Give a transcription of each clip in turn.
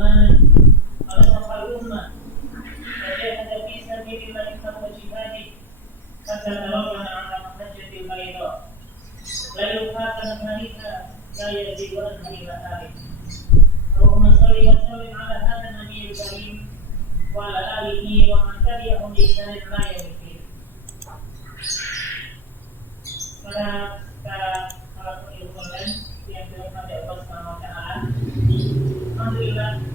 bagaimana kalau sampai umat ada bisa diberi kamu jihadi kata Allah akan menjadi baik lalu kata mereka saya dibuat hari hari Allahumma shalli wa sallim ala hadha nabiyil karim wa ala alihi wa man tabi'ahum bi ihsan ila yaumil para ilmuwan yang dirahmati Allah Subhanahu wa taala. Alhamdulillah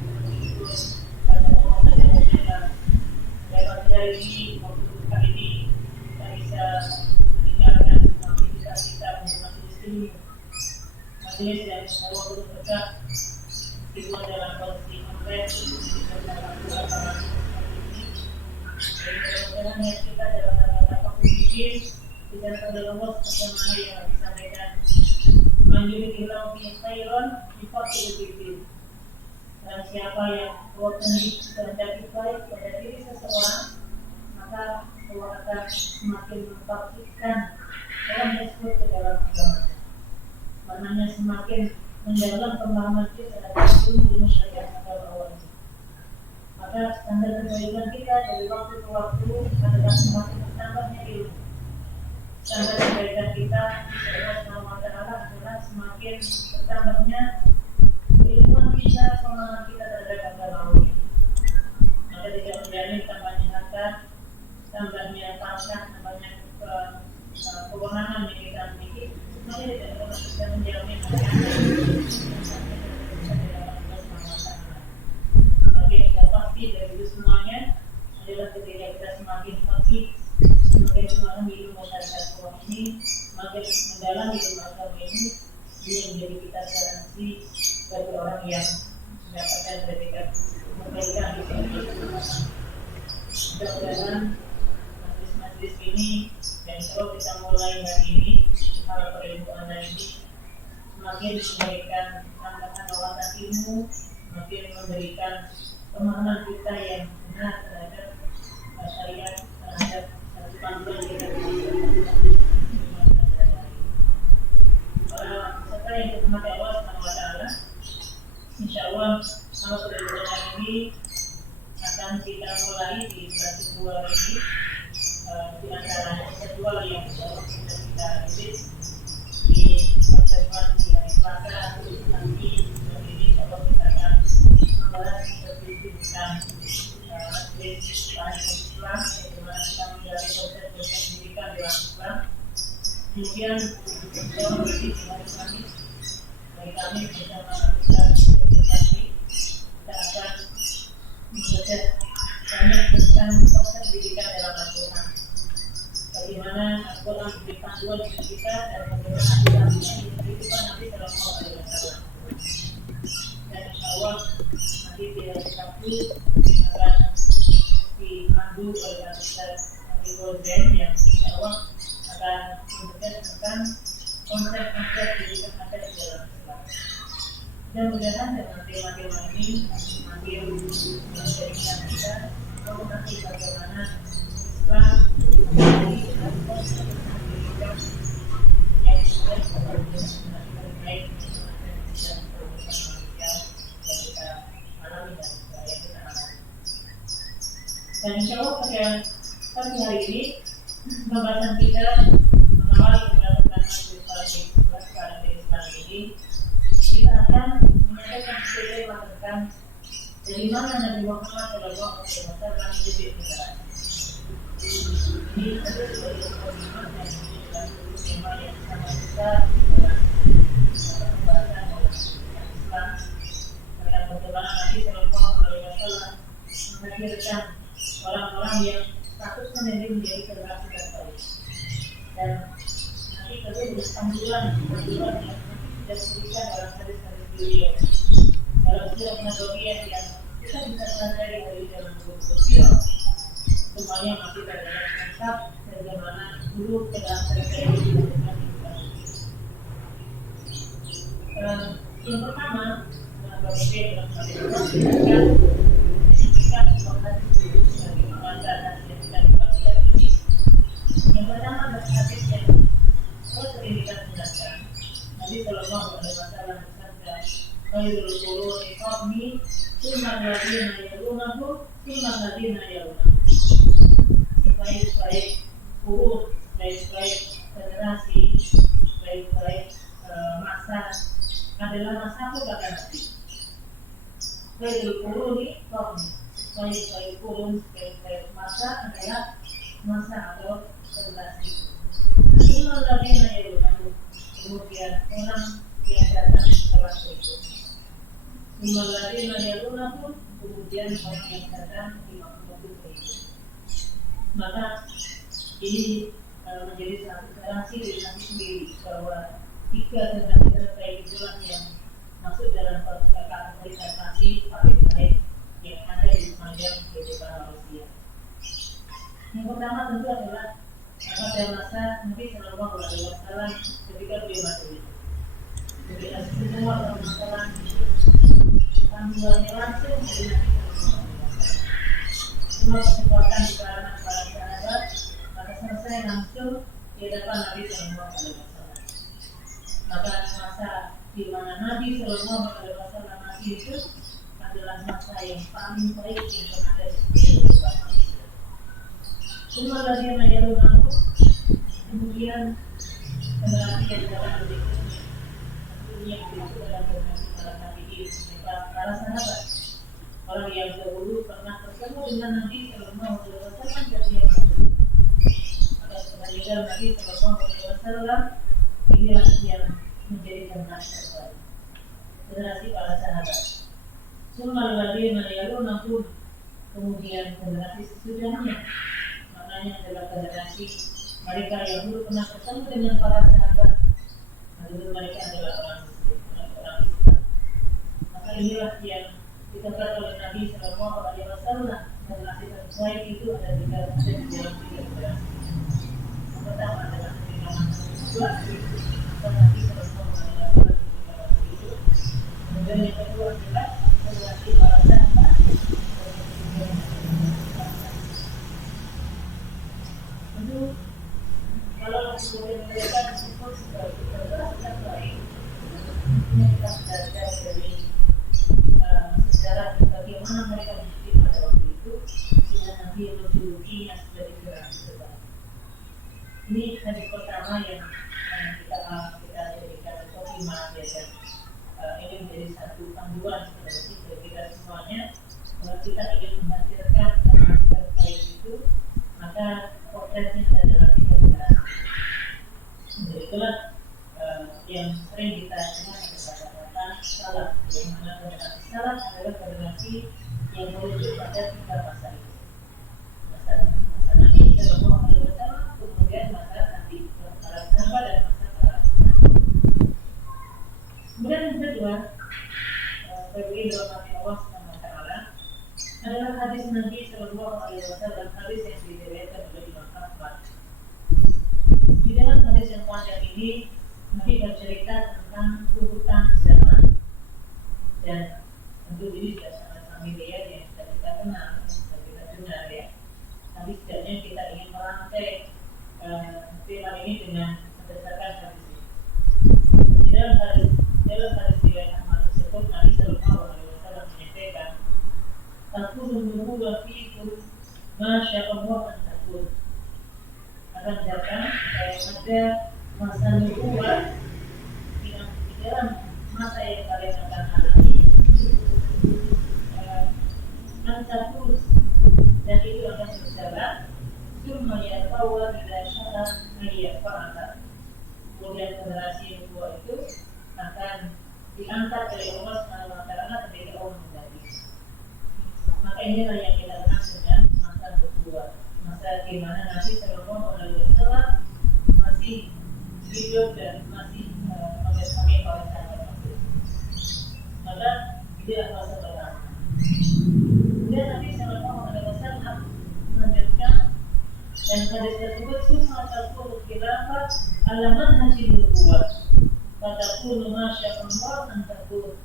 pada hari ini kali ini kita bisa meninggalkan aktivitas kita untuk majelis ini. Majelis yang Allah berkah dibuat dalam kondisi online dan mudah-mudahan yang kita dalam rangka positif tidak terlalu bagaimana yang disampaikan menjadi fi khairan difaqil dan siapa yang berkehendak terjadi baik pada diri seseorang maka Allah akan semakin membangkitkan orang tersebut ke dalam agama. Maknanya semakin mendalam pemahaman kita terhadap ilmu syariat agama Allah ini. Maka standar kebaikan kita dari waktu ke waktu adalah semakin bertambahnya ilmu. Standar kebaikan kita Allah Subhanahu wa taala adalah semakin bertambahnya ilmuwan kita, pemahaman kita terhadap agama Allah. Maka tidak menjamin tambahnya harta, tambahnya pangkat, tambahnya kewenangan yang kita miliki, maka tidak pernah bisa menjamin tapi yang pasti dari itu semuanya adalah ketika kita semakin fakih, semakin memahami ilmu syariat Allah ini, semakin mendalami ilmu agama ini yang menjadi kita garansi bagi orang yang mendapatkan predikat kebaikan di sini. Mudah-mudahan majelis ini dan kalau kita mulai hari ini hal perilmuan ini semakin memberikan tambahan wawasan ilmu, semakin memberikan pemahaman kita yang benar terhadap syariat, terhadap satu panduan kita serta yang dirahmati Allah Subhanahu wa taala. Insyaallah kalau perilmuan ini akan kita mulai di bulan kedua ini. Di antara jadwal yang kita rilis di pertemuan di hari Selasa nanti ini kalau kita akan membahas tentang majelis Islam bagaimana kita menjalani proses pendidikan di dalam Islam. Kemudian kita memiliki hari Kamis dari kami bersama kita akan membaca banyak tentang proses pendidikan dalam Al-Quran. Bagaimana Al-Quran memberi panduan bagi kita dan bagaimana kita menjadi kehidupan Nabi Sallallahu Alaihi Wasallam. Dan insyaallah nanti di hari Sabtu akan dipandu oleh Ustaz Nabi Golden yang insyaallah akan membahas tentang konsep-konsep pendidikan ada di dalam Islam. Mudah-mudahan dengan tema-tema ini makin menjadikan kita mengerti bagaimana Islam menjadi proses pendidikan yang sudah lebih baik dan yang kita alami dan yang kita alami. Dan insyaallah pada pagi hari ini pembahasan kita mengawali pembahasan majelis pada Islam ini kita akan menyampaikan sedikit tentang dari mana Nabi Muhammad Shallallahu Alaihi Wasallam hidup negara. Ini adalah sebuah komitmen yang dalam tema yang sangat besar dalam pembahasan dalam Islam tentang bagaimana Nabi Shallallahu Alaihi Wasallam menghadirkan orang-orang yang statusnya menjadi generasi terbaik. Dan nanti kedua panggilan yang dan diberikan dalam hadis-hadis beliau dalam sirah nabawiyah yang kita bisa pelajari dari dalam buku beliau. Semuanya masih pada konsep bagaimana dulu dalam terjadi dengan yang pertama nabawiyah dalam hadis menyampaikan sebuah hadis sebagai pengantar hadis yang kita dipelajari ini. Yang pertama adalah hadis yang sering kita jelaskan. Nabi Sallallahu Alaihi Wasallam bersabda, "Khairul quruni qarni, Summa alladziina yalunahu, summa alladziina yalunahu. Sebaik-baik urut, baik-baik generasi, baik-baik masa adalah masaku kata Nabi. Baik kuruni, baik-baik kurun, baik-baik masa adalah masa atau generasi. Summa alladziina yalunahu, kemudian orang yang datang setelah itu. Summa alladziina yalunahu, kemudian orang yang datang di waktu itu. Maka ini menjadi satu garansi dari Nabi sendiri bahwa 3 generasi terbaik itulah yang masuk dalam kategori generasi paling baik yang ada di sepanjang kehidupan manusia. Yang pertama tentu adalah pada masa Nabi Shallallahu Alaihi Wasallam ketika beliau mati. Ketika semua permasalahan panduannya langsung dari Nabi Shallallahu Alaihi Wasallam. Semua kesempatan di kalangan para sahabat maka selesai langsung di hadapan Nabi Shallallahu Alaihi Wasallam. Maka masa di mana Nabi Shallallahu Alaihi Wasallam masih hidup adalah masa yang paling baik yang pernah ada di kehidupan manusia. Cuma lagi menyeluruh kemudian generasi yang datang berikutnya, yang dimaksud dalam generasi para nabi para sahabat, orang yang dahulu pernah bertemu dengan Nabi Shallallahu Alaihi Wasallam setiap hari. Atas kebaikan Nabi Shallallahu Alaihi Wasallam inilah yang menjadi generasi terbaik, generasi para sahabat. Semua lagi menyeluruh kemudian generasi sesudahnya, maknanya adalah generasi mereka yang dulu pernah bertemu dengan para sahabat. Dulu mereka adalah orang Muslim, orang Islam. Maka inilah yang dikatakan oleh Nabi Shallallahu Alaihi Wasallam, generasi terbaik itu ada di dalam 3 generasi. Yang pertama adalah kedua Nabi Shallallahu Alaihi Wasallam itu. Kemudian yang kedua adalah generasi para sahabat. Tentu kalau kemudian mereka disebut sebagai generasi terbaik, ini kita belajar dari sejarah bagaimana mereka hidup pada waktu itu, sehingga Nabi menjulukinya sebagai generasi terbaik. Ini hadis pertama yang kita jadikan tema dan ini menjadi satu panduan bagi kita semuanya. Kalau kita ingin menghadirkan generasi terbaik itu, maka potretnya adalah 3 generasi. Jadi itulah yang sering kita dengar ada kata-kata salaf, yang mana generasi salaf adalah generasi yang merujuk pada 3 masa itu. Masa Nabi Shallallahu Alaihi Wasallam, kemudian masa Nabi para sahabat dan masa para sahabat. Kemudian yang kedua, bagi rahmat Allah Subhanahu Wa Taala adalah hadis Nabi Shallallahu Alaihi Wasallam, hadis yang diriwayatkan oleh Imam Ahmad. Di dalam hadis yang panjang ini Nabi bercerita tentang urutan zaman, dan tentu ini sudah sangat familiar yang sudah kita kenal, sudah kita dengar ya. Tapi setidaknya kita ingin merangkai tema ini dengan berdasarkan hadis ini. Di dalam hadis riwayat Ahmad tersebut Nabi Shallallahu Alaihi Wasallam menyampaikan, "Takunu nubuwwah fiikum ma sya'allahu an takun." Akan datang ada masa nubuwah di dalam masa yang kalian akan alami, antakus, dan itu akan berjalan. Cuma ya tahu tidak syarat ayat fa'ala. Kemudian generasi nubuwah itu akan diangkat oleh Allah Subhanahu Wa Taala ketika Allah menjadi. Maka inilah yang kita kenal dengan masa nubuwah, masa di mana Nabi Shallallahu Alaihi Wasallam masih hidup dan masih mengesahkan para sahabat itu. Maka inilah masa pertama. Kemudian Nabi Shallallahu Alaihi Wasallam melanjutkan, dan hadis tersebut summa takunu khilafah ala manhajin nubuwah, fatakunu ma sya'allahu an takun.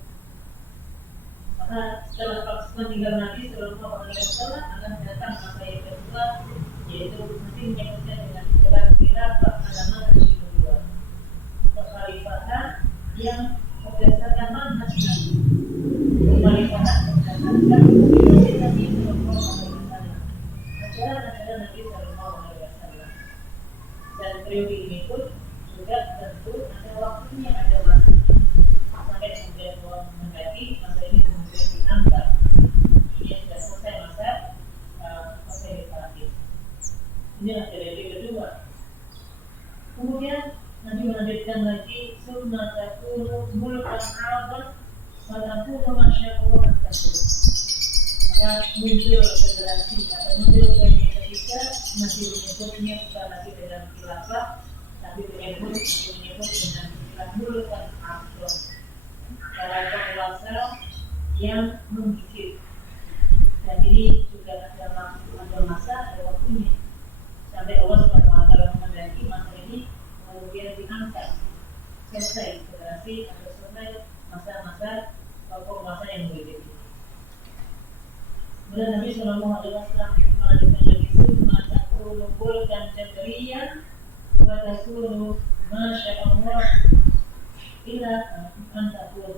Maka setelah meninggal Nabi Shallallahu Alaihi Wasallam akan datang masa yang kedua, yaitu nanti menyebutnya dengan istilah khilafah ala manhajin nubuwah, kekhalifahan yang berdasarkan manhaj Nabi, kekhalifahan berdasarkan Inilah periode kedua. Kemudian Nabi melanjutkan lagi summa takunu mulkan 'adan wa takunu masyaallah takun. Maka muncul federasi atau muncul poin yang ketiga, masih menyebutnya bukan lagi dengan khilafah, tapi menyebut dengan istilah mulkan 'adan, para penguasa yang menggigit. Dan ini juga ada masa, ada waktunya. Sampai Allah SWT menghendaki masa ini kemudian diangkat, selesai federasi atau selesai masa-masa penguasa yang menggigit. Kemudian Nabi Sallallahu Alaihi Wasallam melanjutkan lagi summa takunu mulkan jabriyyan wa takunu masya Allah ila an takun.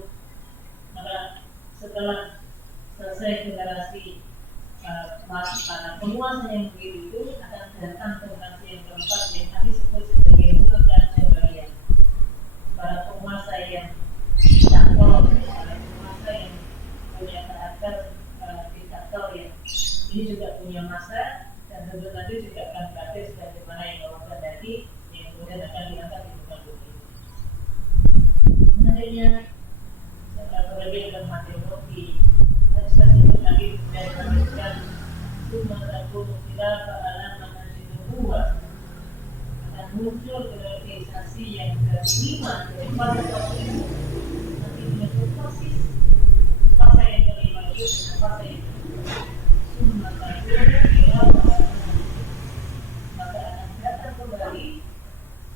Maka setelah selesai generasi para penguasa yang begitu itu akan datang generasi yang keempat yang tadi disebut sebagai mulkan jabriyyan, para penguasa yang diktator, para penguasa yang punya karakter diktator yang ini juga punya masa, dan tentu nanti juga akan berakhir sebagaimana yang Allah kehendaki, yang kemudian akan diangkat di muka bumi. Menariknya terlebih dalam hati Nabi tersebut lagi dan melanjutkan summa takunu khilafah ala manhajin nubuwah, akan muncul organisasi yang kelima daripada fase itu. Nanti menyebut persis fase yang kelima itu dengan fase itu. Summa takunu khilafah, maka akan datang kembali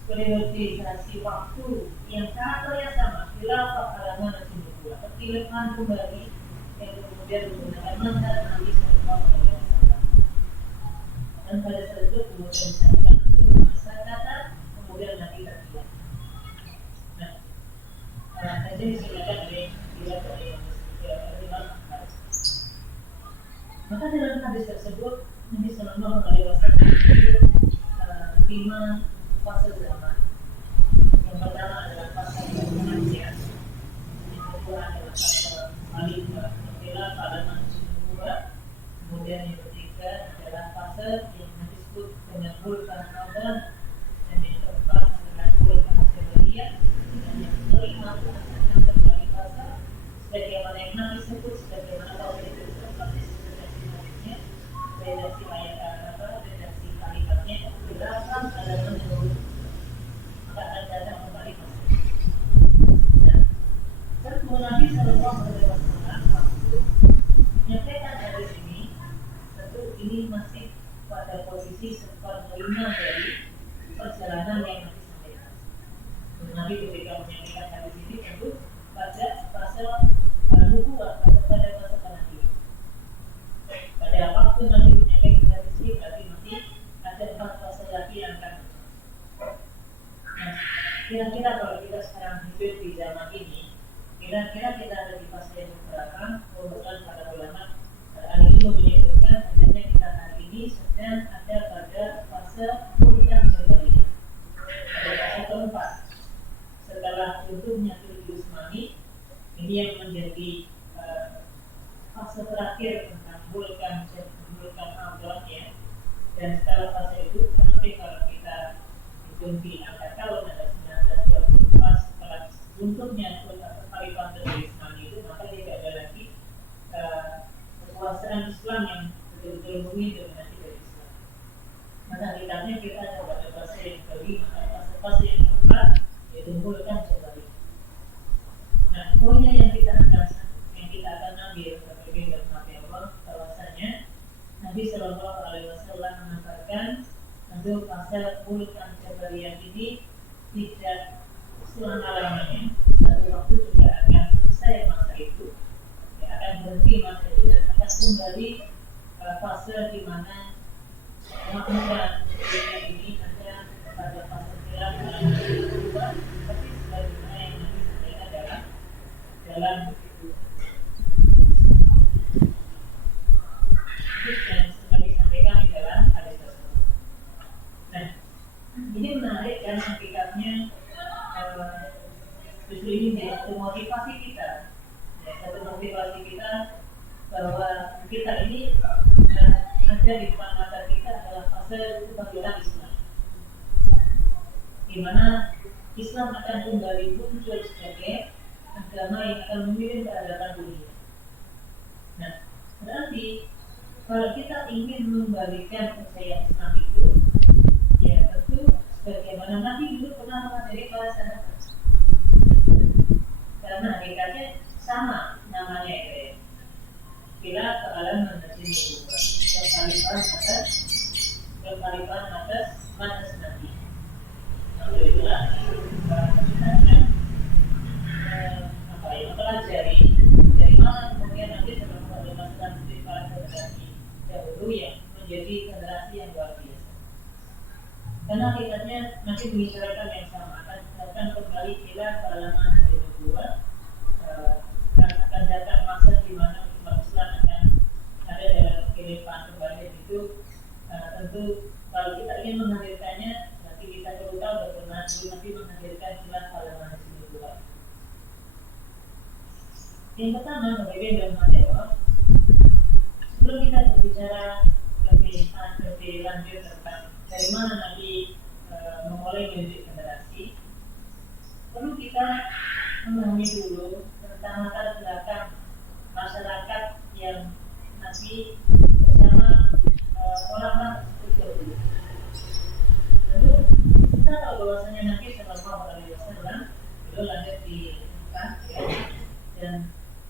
periodisasi waktu yang karakternya sama, khilafah ala manhajin nubuwah, perkilafan kembali yang kemudian menggunakan manhaj Nabi Sallallahu Alaihi Wasallam. Dan pada saat itu kemudian disebutkan itu masa kata, kemudian Nabi terdiam. Nah, saja disilakan dilihat oleh Imam Ahmad. Maka dalam hadis tersebut Nabi Sallallahu Alaihi Wasallam menyebut 5 fase zaman. Yang pertama adalah fase yang manusia, yang kedua adalah fase khalifah pada manusia kedua, kemudian yang ketiga adalah fase yang disebut dengan mulkan 'adan, dan yang keempat adalah mulkan jabriyyan, dan yang kelima adalah kembali fase sebagaimana yang Nabi sebut, sebagaimana fase itu seperti redaksi hadisnya, redaksi ayat apa, redaksi kalimatnya, berdasarkan pada menurut, maka akan datang kembali fase. Nah, kemudian Nabi Sallallahu Alaihi Wasallam menyampaikan dari sini, tentu ini masih pada posisi seperlima dari perjalanan yang Nabi sampaikan. Nabi ketika menyampaikan dari sini tentu pada fase nubuwah, pada masa kenabian. Pada waktu Nabi menyampaikan dari sini berarti masih ada 4 fase lagi yang akan. Nah, kira-kira kalau kita sekarang hidup di zaman ini, kira-kira kita ada di fase yang berapa? Kemudian para ulama ini menyebutkan adanya kita hari ini sedang ada pada fase mulkan jabriyyan, pada fase keempat setelah runtuhnya Turki Utsmani. Ini yang menjadi fase terakhir tentang mulkan 'adan ya. Dan setelah fase itu nanti kalau kita hitung di angka tahun ada 1924 setelah runtuhnya Khalifah Turki Utsmani itu, maka tidak ada lagi kekuasaan Islam yang betul-betul murni dominasi dari Islam. Maka kitabnya kita ada pada fase yang kelima, fase yang keempat, yaitu mulkan jabriyyan. Nah, poinnya yang kita akan ambil sebagai rahmat Allah, bahwasanya Nabi Sallallahu Alaihi Wasallam mengatakan untuk fase mulkan jabriyyan ini tidak selama-lamanya, satu waktu juga akan selesai masa itu, ya, akan berhenti masa itu dan akan kembali fase di mana makmuran dunia ini ada pada fase khilafah kedua, seperti sebagaimana yang Nabi sampaikan dalam yang sudah disampaikan di dalam hadis tersebut. Nah, ini menarik dan hakikatnya justru ini menjadi satu motivasi kita, ya, satu motivasi kita bahwa kita ini ada di depan mata kita adalah fase bagaimana di mana Islam akan kembali muncul sebagai agama yang akan memimpin peradaban dunia. Nah, berarti kalau kita ingin mengembalikan kepercayaan Islam itu, ya tentu bagaimana Nabi dulu pernah mengajari para sahabat. Karena hakikatnya sama namanya ya. Bila kealam menjadi nubuwah, kekhalifahan atas Nabi. Alhamdulillah, kita akan mempelajari dari mana kemudian Nabi Sallallahu Alaihi Wasallam menjadi para generasi dahulu yang menjadi generasi yang luar biasa. Karena hakikatnya masih mengisyaratkan yang sama, akan kembali bila kealam menjadi nubuwah, akan datang masa di mana umat Islam akan ada dalam kehidupan kembali itu. Tentu kalau kita ingin menghadirkannya, nanti kita perlu tahu bagaimana Nabi menghadirkan khilaf kealaman nubuwah. Yang pertama, sebagai dalam jawab, sebelum kita berbicara lebih lanjut tentang dari mana Nabi memulai mendidik generasi, perlu kita memahami dulu tentang latar belakang masyarakat yang Nabi bersama orang-orang tersebut dahulu. Tentu kita tahu bahwasanya Nabi Sallallahu Alaihi Wasallam itu lahir di Mekah, ya, dan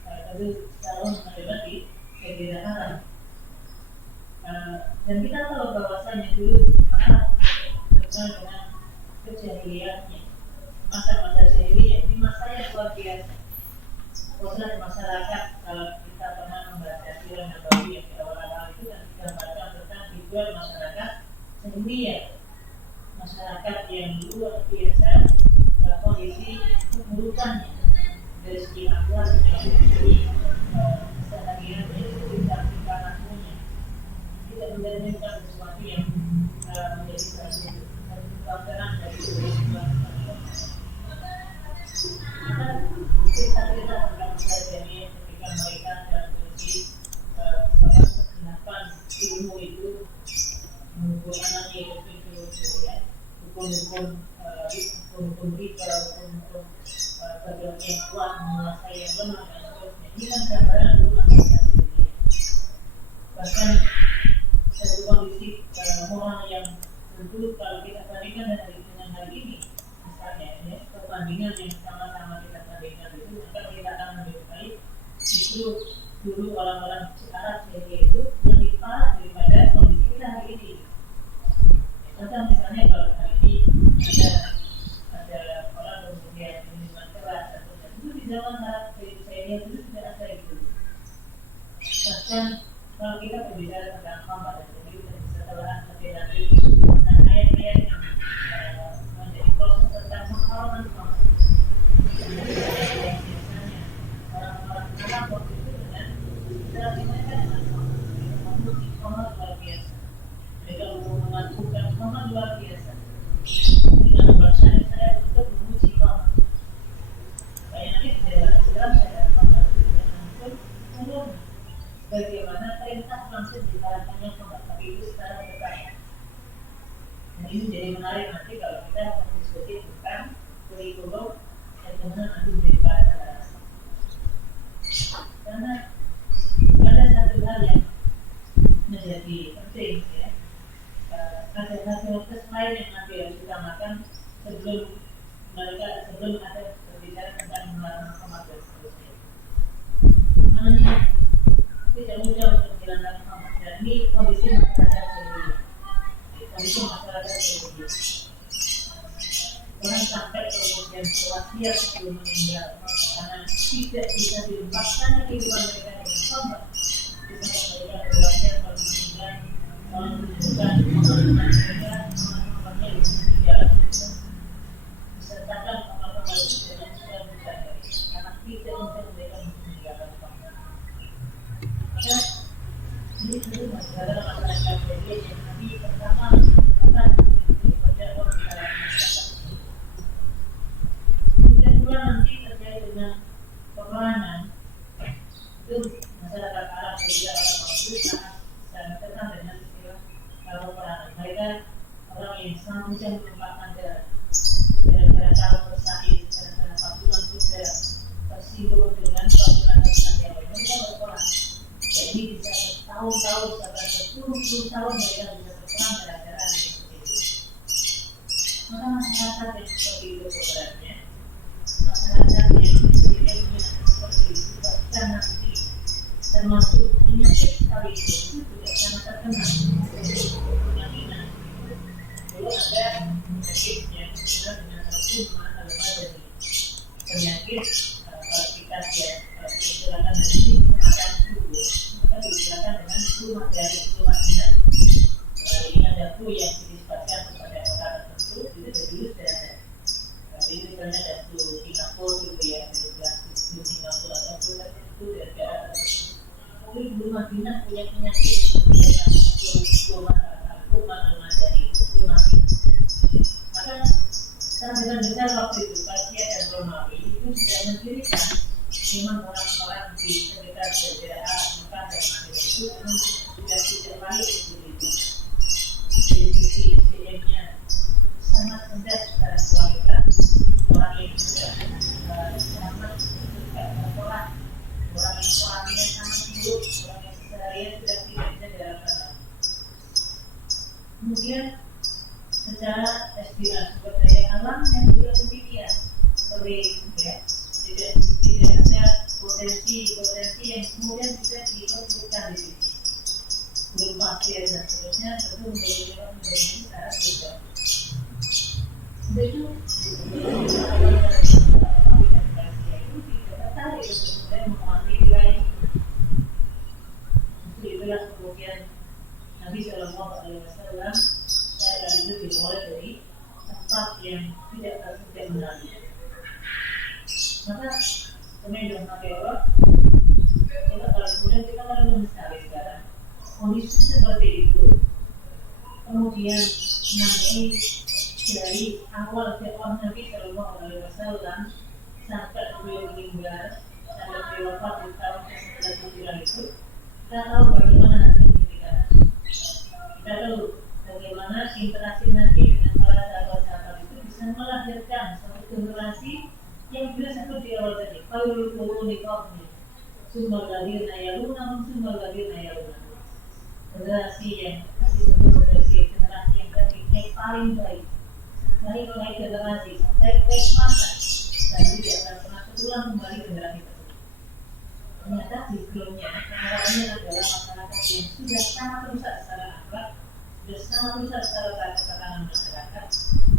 tentu selalu menghadapi di Masjidil Haram. Dan kita tahu bahwasanya dulu Arab terkenal dengan kejahiliannya, masa-masa jahiliyah ini masa yang luar biasa. Potret masyarakat, kalau kita pernah membaca film Nabawi yang di awal-awal itu kan digambarkan tentang visual masyarakat jahiliyah, masyarakat yang luar biasa kondisi keburukannya dari segi akhlak, dari segi kesehariannya, tidak tingkah-lakunya, tidak menjadikan sesuatu yang menjadi satu gambaran dari sebuah maka cerita-cerita tentang kejadian ketika mereka dalam kondisi kehidupan ilmu itu mengumpulkan nanti itu ya, hukum riba, hukum bergerak yang kuat menguasai yang lemah dan seterusnya. Ini kan gambaran dulu masyarakat dunia. Bahkan satu kondisi moral yang tentu kalau kita bandingkan dengan hari ini, misalnya ya, perbandingan yang sama-sama kita bandingkan itu, maka kita akan menjumpai justru dulu orang-orang sekarang itu lebih parah daripada kondisi kita hari ini. Contoh misalnya kalau hari ini ada orang kemudian minuman keras atau itu di zaman saya dulu tidak ada itu. Bahkan kalau kita berbicara tentang khamar dan jadi setelah lebih lanjut tentang ayat-ayat yang menjadi proses tentang pengharaman khamar. Biasanya orang-orang Arab waktu itu dengan interaksi mereka dengan khamar luar biasa. Mereka mengakukan khamar luar biasa. Dengan bahasa saya untuk memuji khamar. Kayak nanti dalam saya khamar itu turun bagaimana perintah langsung disarankannya khamar, tapi itu secara bertanya. Dan ini jadi menarik nanti kalau kita diskusi tentang kurikulum dan kemudian nanti menjadi bahasa rasa. Karena ada satu hal yang menjadi penting ya. Ada hasil lain yang nanti harus utamakan sebelum ada berbicara tentang melarang khamar dan seterusnya. Maknanya tidak mudah untuk menjalankan khamar, dan ini kondisi masyarakat sendiri. Kondisi masyarakat sendiri. Orang sampai kemudian berwasiat sebelum meninggal karena tidak bisa dilepaskan kehidupan mereka dengan khamar. Bisa mereka berwasiat kalau meninggal, kalau menunjukkan mereka khamarnya di jalan disertakan khamar itu dengan segala budaya karena tidak mungkin mereka meninggalkan khamar. Maka ini tentu masyarakat jadi yang kami pertama akan dibaca orang dalam masyarakat. Kemudian pula nanti terkait dengan peperangan itu masyarakat Arab juga orang Muslim sangat terkenal dengan istilah peperangan. Mereka orang yang sangat mudah menumpahkan darah. Jadi bisa bertahun-tahun, bahkan berpuluh-puluh tahun mereka bisa berperang gara-gara seperti itu. Maka masyarakat yang seperti itu sebenarnya, masyarakat yang sebenarnya seperti itu bahkan nanti termasuk penyakit sekali itu juga sangat terkenal. Penyakit dulu ada penyakit yang disebut dengan al-humma al-madani, penyakit kalau kita silakan dari semacam flu, maka disilakan dengan flu madani, flu madinah. Kalau ini ada flu yang dinisbatkan kepada kota tertentu, itu ada virus dan ada. Jadi misalnya ada flu Singapura gitu ya, flu Singapura atau flu tertentu dari negara tertentu. Tapi flu madinah punya penyakit seperti yang flu al-madani, flu madinah. Maka dengan besar waktu itu Persia dan Romawi itu sudah mendirikan memang orang-orang di sekitar daerah Arab Mekah dan Madinah itu memang sudah tidak baik begitu. Dari sisi SDM-nya sangat rendah secara kualitas, orang yang juga sangat tidak bersekolah, orang yang suaminya sangat buruk, orang yang seharian sudah tidak bisa diharapkan. Kemudian secara SDA sumber daya alam yang juga demikian, kering ya, tidak ada potensi yang kemudian bisa diperlukan di sini. Belum pasir dan seterusnya tentu menjadi sangat besar. Begitu tidak tertarik untuk menguasai wilayah itu. Itulah kemudian Nabi Shallallahu Alaihi Wasallam kali itu dimulai dari tempat yang tidak mengenali. Maka kemudian pakai Allah, kalau kemudian kita baru mencari sekarang kondisi seperti itu, kemudian nanti dari awal dakwah Nabi Shallallahu Alaihi Wasallam sampai beliau meninggal, sampai beliau wafat di tahun ke-11 itu, kita tahu bagaimana nanti pendidikan. Kita tahu bagaimana interaksi Nabi dengan para sahabat-sahabat itu bisa melahirkan satu generasi yang bila seperti di awal tadi, kalau quruni qaumi summa alladziina yalunahum summa alladziina yalunahum. Generasi yang tadi sebut sebagai generasi yang tadi yang paling baik, baik generasi baik masa dan tidak akan pernah terulang kembali generasi tersebut. Ternyata di sebelumnya ini adalah masyarakat yang sudah sangat rusak secara akhlak, sudah sangat rusak secara tatanan masyarakat,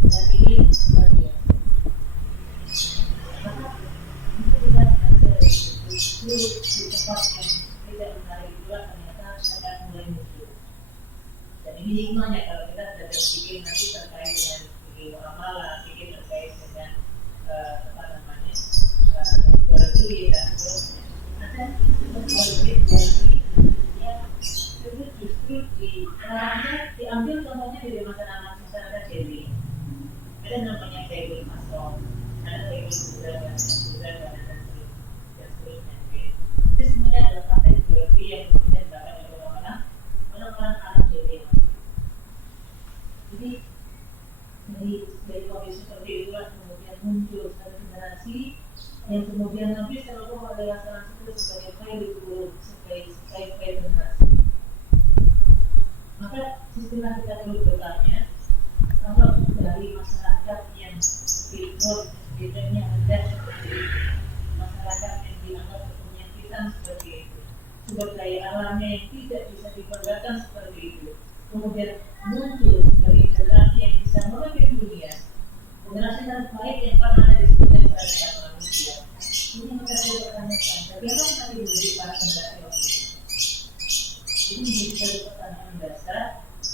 dan ini luar biasa. Maka itu kita belajar justru di tempat yang tidak menarik itulah ternyata akan mulai muncul. Dan ini hikmahnya kalau kita belajar fikih nanti terkait dengan fikih muamalah, fikih terkait dengan jual beli dan seterusnya. Ada jual beli yang justru diambil contohnya dari masyarakat Jawa. Ada namanya Baibul Mason, ada Baibul Buddha dan seterusnya. Itu semuanya adalah praktek jual beli yang kemudian dilakukan oleh orang-orang Arab Jawa. Jadi dari kondisi seperti itulah kemudian muncul satu generasi yang kemudian Nabi Shallallahu Alaihi Wasallam sebut sebagai khairul sebagai generasi. Maka istilah kita perlu bertanya, kalau dari masyarakat yang bidangnya rendah seperti itu, masyarakat yang dianggap penyakitan seperti itu, sumber daya alamnya yang tidak bisa dibanggakan seperti itu, kemudian muncul dari generasi yang bisa memimpin dunia, generasi terbaik yang pernah ada di seluruh masyarakat manusia. Ini kita perlu pertanyakan, bagaimana kami menjadi para generasi waktu itu? Ini menjadi satu pertanyaan dasar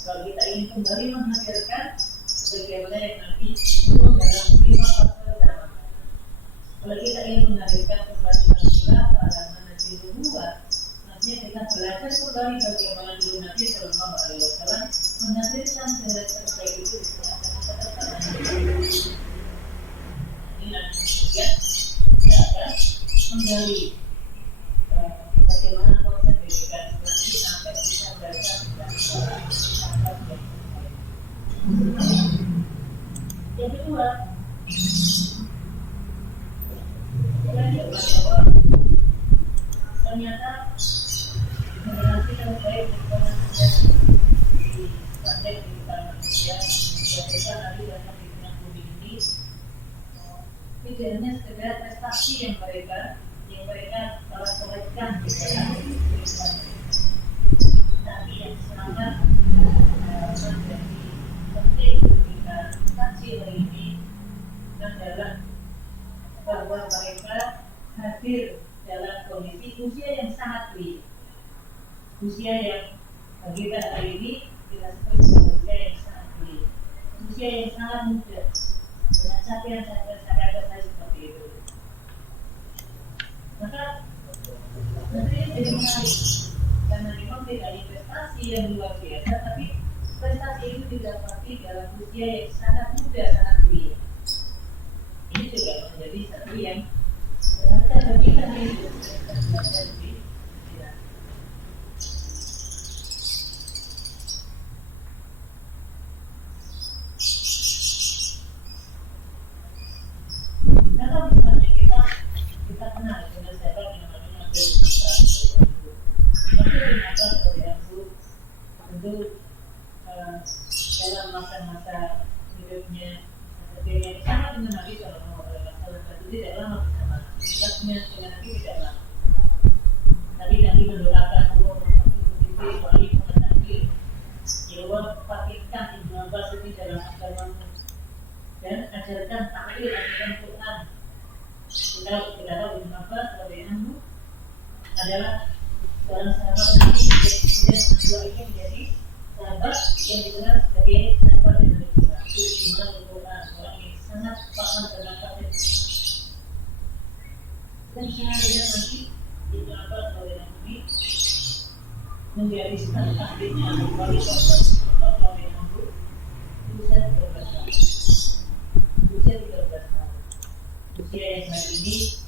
kalau kita ingin kembali menghadirkan bagaimana yang Nabi turun dalam 5 fase zaman. Kalau kita ingin menghadirkan kembali manusia pada manhaj nubuwah, maksudnya kita belajar kembali bagaimana dulu Nabi Shallallahu Alaihi Wasallam menghadirkan generasi terbaik itu di tengah-tengah keterbatasan. Ini nanti kemudian kita akan menggali bagaimana konsep pendidikan Islam sampai bisa belajar tentang sahabat. Yang kedua, kita lihat bahwa ternyata baik hubungan Anda di pandai kehidupan manusia, biarkan lagi dalam dunia bumi ini. Itu hanya sekedar prestasi yang mereka telah kebaikan di dalam kehidupan mereka. Tapi yang sangat menjadi penting kita kaji hari ini adalah bahwa mereka hadir dalam kondisi usia yang sangat tua, usia yang bagi kita hari ini kita sebut sebagai usia yang sangat tua, usia yang sangat muda, dengan capaian-capaian saya seperti itu. Maka nanti jadi menarik karena memang tidak investasi yang luar biasa, tapi prestasi itu didapati dalam usia yang sangat muda, sangat tua. Ini juga menjadi satu yang kita bagi kita hidup dan belajar di pikiran. Kalau misalnya kita kenal dengan siapa yang namanya Nabi Muhammad, tentu dalam masa-masa hidupnya yang sama dengan Nabi Sallallahu Alaihi Wasallam, itu tidak lama bersama. Dekatnya dengan Nabi tidak lama. Tapi Nabi mendoakan Allah mengikuti wali mengatakan, ya Allah pakaikan Ibnu Abbas ini dalam agamamu dan ajarkan takwil ajaran Quran. Kita tahu Ibnu Abbas radhiyallahu adalah seorang sahabat Nabi yang kemudian kedua ini menjadi sahabat yang dikenal sebagai sahabat yang berdoa. Iman Al-Quran, orang yang sangat paham tentang tafsir. Dan saya lihat nanti Ibnu Abbas radhiyallahu anhu menjadi status ahlinya wali radhiyallahu usia 13 tahun. Usia 13 tahun. Usia yang hari ini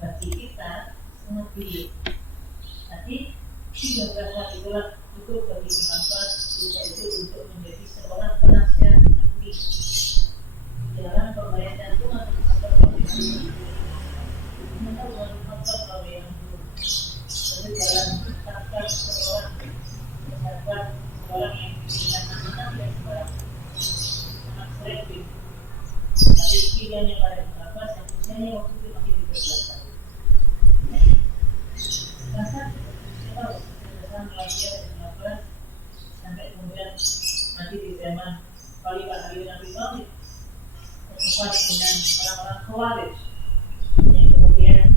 bagi kita sangat tinggi. Tapi 13 tahun itulah cukup bagi Ibnu Abbas usia itu untuk menjadi seorang penasihat ahli dalam pembayaran Tuhan atau pembayaran dalam tata seorang pejabat, seorang yang diberikan amanah dan seorang sangat selektif. Tapi pilihannya pada Ibnu Abbas yang usianya waktu itu masih 13 tahun. Bahkan kita bersama belajar Ibnu Abbas sampai kemudian nanti di zaman Khalifah Ali bin Abi Thalib bertempat dengan orang-orang Khawarij yang kemudian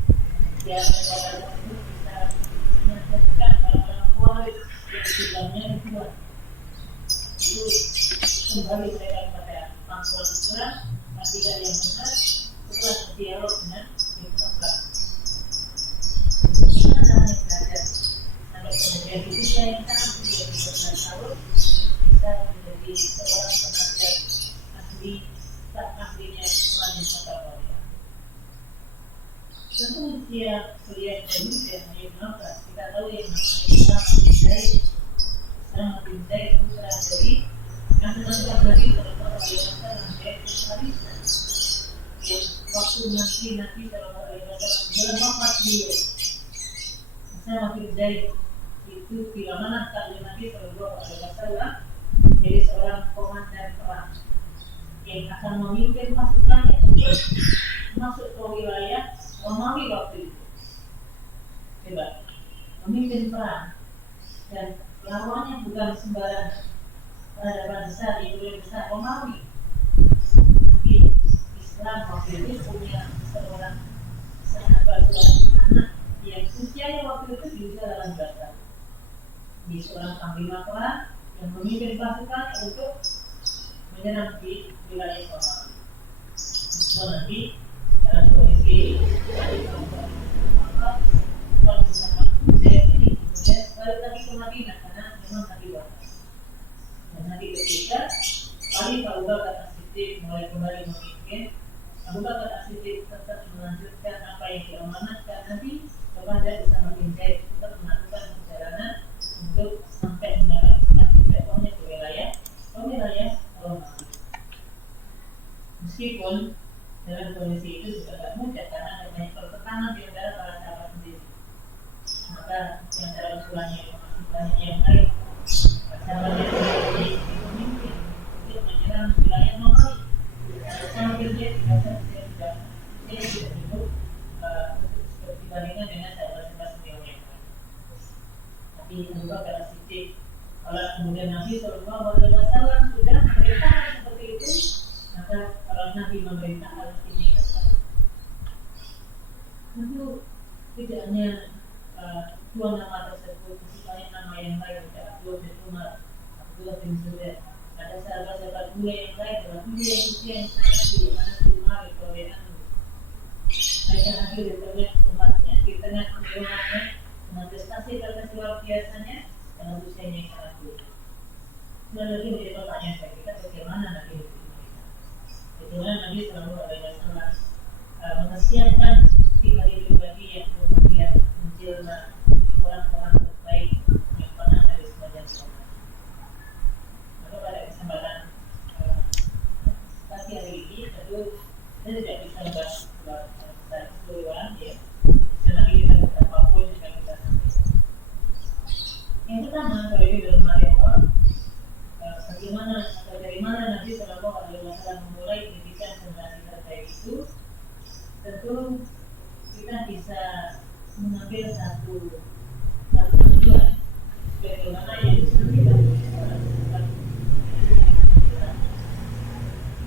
dia pada waktu itu bisa menyaksikan orang-orang Khawarij yang jumlahnya ribuan. Itu kembali mereka kepada pangkuan Islam, akidah yang benar setelah berdialog dengan Ibnu Abbas. Kita hanya belajar sampai kemudian di usia yang sangat muda 13 tahun bisa menjadi seorang penasihat ahli, tak ahlinya Imam Syafi'i. Tentu usia kuliah dahulu tidak hanya Ibnu Abbas. Kita tahu yang namanya Islam bin Zaid putra dari Nabi Nabi Sallallahu Alaihi Wasallam Zaid bin Harithah yang waktu Nabi Sallallahu Alaihi Wasallam dalam wafat beliau Islam bin Zaid itu diamanahkan oleh Nabi Sallallahu Alaihi Wasallam jadi seorang komandan perang yang akan memimpin pasukannya untuk masuk ke wilayah Romawi waktu itu. Coba, memimpin perang dan lawannya bukan sembarang peradaban besar, Yahudi besar Romawi. Tapi Islam waktu itu punya seorang sahabat, seorang anak yang usianya waktu itu di usia 18 tahun. Di seorang panglima perang yang memimpin pasukannya untuk menyerang di wilayah Romawi. So nanti dalam kondisi bersama saya ini kemudian balik lagi ke Madinah karena memang Nabi wafat. Dan nanti ketika Khalifah Abu Bakar As-Siddiq mulai kembali memimpin, Abu Bakar As-Siddiq tetap melanjutkan apa yang diamanatkan Nabi kepada Usama bin Zaid untuk melakukan perjalanan untuk sampai mendapatkan dakwahnya ke wilayah Romawi. Meskipun dalam kondisi itu juga tidak mudah karena ada banyak pertentangan di antara para sahabat sendiri. Maka yang cara usulannya banyak yang lain. Caranya menjadi pemimpin untuk menyerang wilayah Mamawi. Sambil dia tidak cukup dibandingkan dengan sahabat-sahabat beliau yang lain. Tapi juga pada titik kalau kemudian Nabi Shallallahu Alaihi Wasallam sudah memerintahkan seperti itu, maka kalau Nabi memerintahkan ini kembali. Tentu tidak hanya dua nama tersebut, masih banyak nama yang lain. Ada Abdullah bin Umar, Abdullah bin Zubair. Ada sahabat-sahabat mulia yang lain dalam usia yang sangat tinggi, mana Umar itu mereka hadir di tengah umatnya, di tengah kemewahannya, dengan prestasi luar biasanya, dengan usianya yang sangat tinggi. Dan lagi menjadi pertanyaan bagi kita, bagaimana Nabi itu mereka? Bagaimana Nabi Shallallahu Alaihi Wasallam mempersiapkan pribadi-pribadi yang kemudian menjelma orang-orang terbaik yang pernah dari sepanjang zaman. Maka pada kesempatan pagi hari ini, tentu saya tidak bisa membahas keseluruhan ya. Nanti kita beberapa poin yang akan kita sampaikan. Yang pertama, kalau ini dalam hal yang bagaimana atau dari mana Nabi Shallallahu Alaihi Wasallam memulai pendidikan generasi terbaik itu, tentu kita bisa mengambil satu tujuan bagaimana yang bisa kita lakukan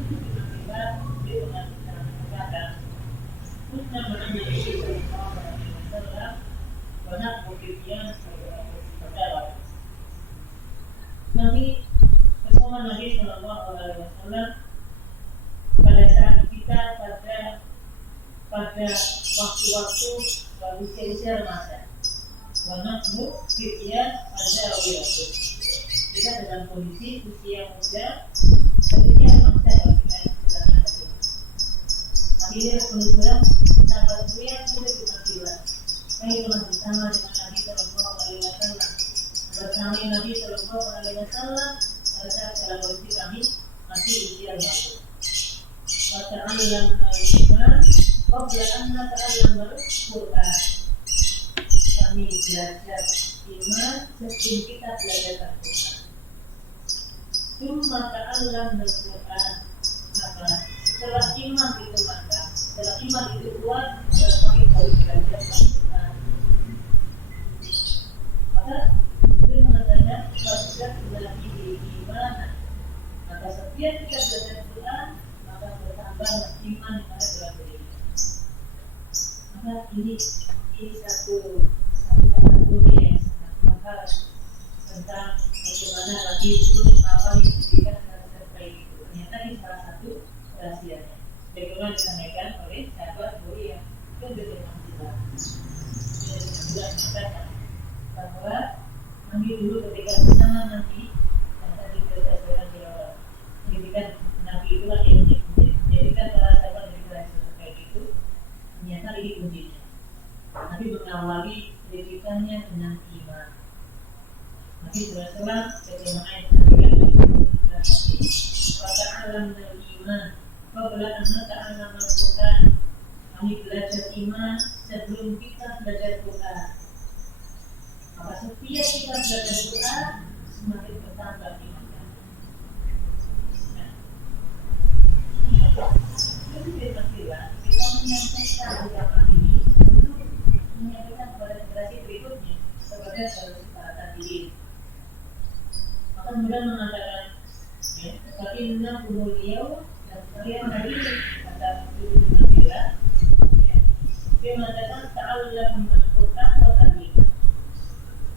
itu kita dengan cara mengatakan khususnya mengenai Sallallahu Alaihi Wasallam banyak kemudian berdakwah. Nabi bersama Nabi Sallallahu Alaihi Wasallam pada saat kita pada waktu-waktu usia remaja, wanakmu fitya pada waktu kita dalam kondisi usia muda, usia remaja kalau kita istilahkan tadi. Akhirnya kebetulan sahabat mulia sudah dipersilakan. Kami telah bersama dengan Nabi Sallallahu Alaihi Wasallam, bersama Nabi Sallallahu Alaihi Wasallam pada saat dalam kondisi kami masih usia remaja. Fata'allam al-iman qabla an nata'allam al-Qur'an. Kami belajar iman sebelum kita belajar Al-Quran. Cuma ta'allam al-Quran. Maka setelah iman itu kuat, kami baru belajar Al-Quran. Maka itu mengatakan belajar lagi di iman. Maka setiap kita belajar Al-Quran, maka bertambah iman yang ada dalam diri. Maka ini satu kategori yang sangat mahal tentang bagaimana Nabi itu mengawali pendidikan terbaik itu. Ternyata ini salah satu rahasianya. Bagaimana disampaikan oleh sahabat mulia yang berjemaah mengatakan bahwa Nabi dulu ketika bersama Nabi dan tadi berdasarkan pendidikan Nabi itulah yang menjadikan para sahabat dari generasi terbaik itu. Ternyata ini kuncinya. Nabi mengawali pendidikannya dengan iman. Nabi SAW bagaimana yang disampaikan oleh Nabi Fata'alam al-iman qabla an nata'alam al-Quran. Kami belajar iman sebelum kita belajar Quran. Maka setiap kita belajar Quran semakin bertambah iman kami. Itu berarti kita menyampaikan agama ini untuk menyampaikan kepada generasi berikutnya kepada para tabi'in. Maka kemudian mengatakan, tapi enam beliau dan kalian hari ini kata Ibnu Abdillah, dia mengatakan ta'allam al-Quran wa ta'limah.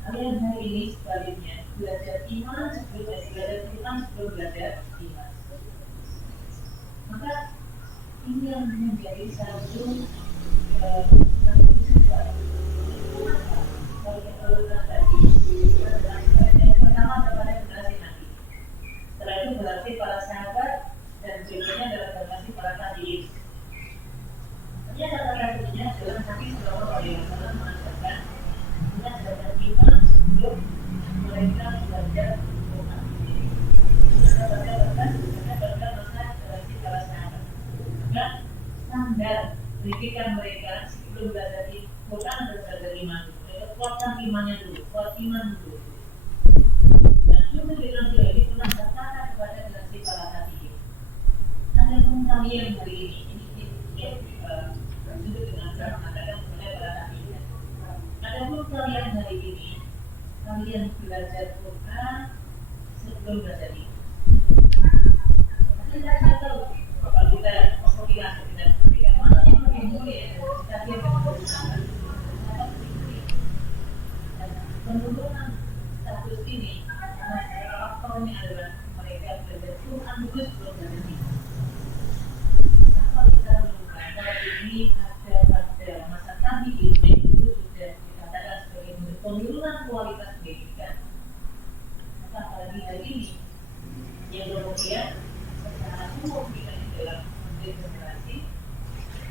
Kalian hari ini sebaliknya belajar iman sebelum belajar Quran sebelum belajar iman. Maka ini yang menjadi satu kalau kita lihat tadi yang pertama kepada generasi Nabi. Setelah itu berarti para sahabat dan berikutnya adalah generasi para tabi'in. Ternyata kata-katanya adalah Nabi Sallallahu Alaihi Wasallam mengatakan kita belajar iman sebelum mereka belajar Quran. Mereka belajar masa generasi para sahabat. Maka standar pendidikan mereka sebelum belajar Quran dan belajar iman. Mereka kuatkan iman imannya dulu, soal iman dulu. Dan juga generasi lagi pernah berkata kepada generasi para nabi, adapun kalian hari ini juga dengan mengatakan kepada para nabi, adapun kalian hari ini, kalian belajar Quran sebelum belajar ini. Kita tahu kalau kita komunikasi kita seperti itu, mana yang lebih mulia kita yang menggunakan penurunan status ini, faktornya adalah mereka belajar Quran dulu sebelum belajar ini. Kalau kita menemukan bahwa ini ada pada masa tabi'in yang dulu sudah dikatakan sebagai penurunan kualitas pendidikan, maka apalagi hari ini yang kemudian secara umum kita di dalam generasi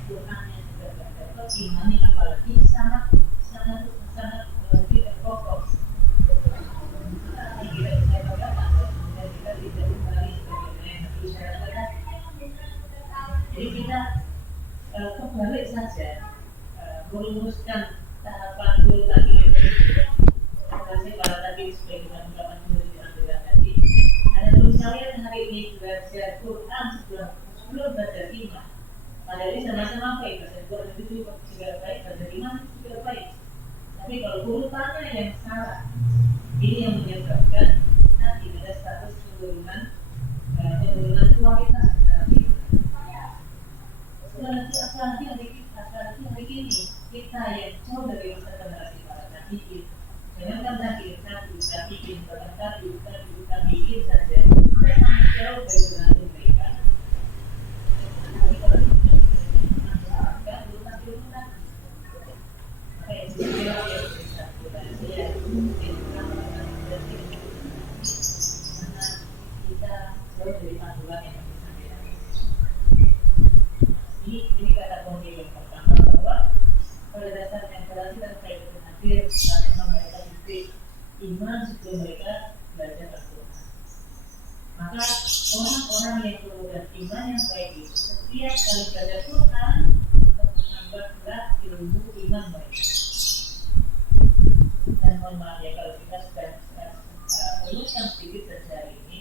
Qurannya juga tidak dapat, imannya apalagi sangat tidak kokoh. Yang kita bisa katakan dan kita tidak kembali sebagaimana yang disyaratkan. Jadi kita kebalik saja merumuskan tahapan dulu tadi generasi para tadi sebagai kita ungkapan dulu diambilkan tadi. Ada terus kalian hari ini belajar Quran sebelum belajar iman. Padahal ini sama-sama baik, belajar Quran itu juga baik, belajar iman itu juga baik. Tapi kalau urutannya yang salah, ini yang menyebabkan nanti ada status penurunan kualitas generasi. Apalagi hari ini kita yang jauh dari masa generasi para nabi, jangankan tabiin, bahkan tabiin saja kita sangat jauh dari generasi mereka. Tapi kalau kita menggunakan urutan, kayak sejarah yang bisa kita kita jauh dari panduan yang berbeda. Ini kata kunci yang pertama bahwa pada dasarnya berarti terkait dengan hadir karena memang mereka diberi iman sebelum mereka belajar Al-Quran. Maka orang-orang yang kemudian iman yang baik itu setiap kali belajar Quran untuk menambahlah ilmu iman mereka. Dan mohon maaf ya kalau kita sudah uruskan sedikit saja hari ini,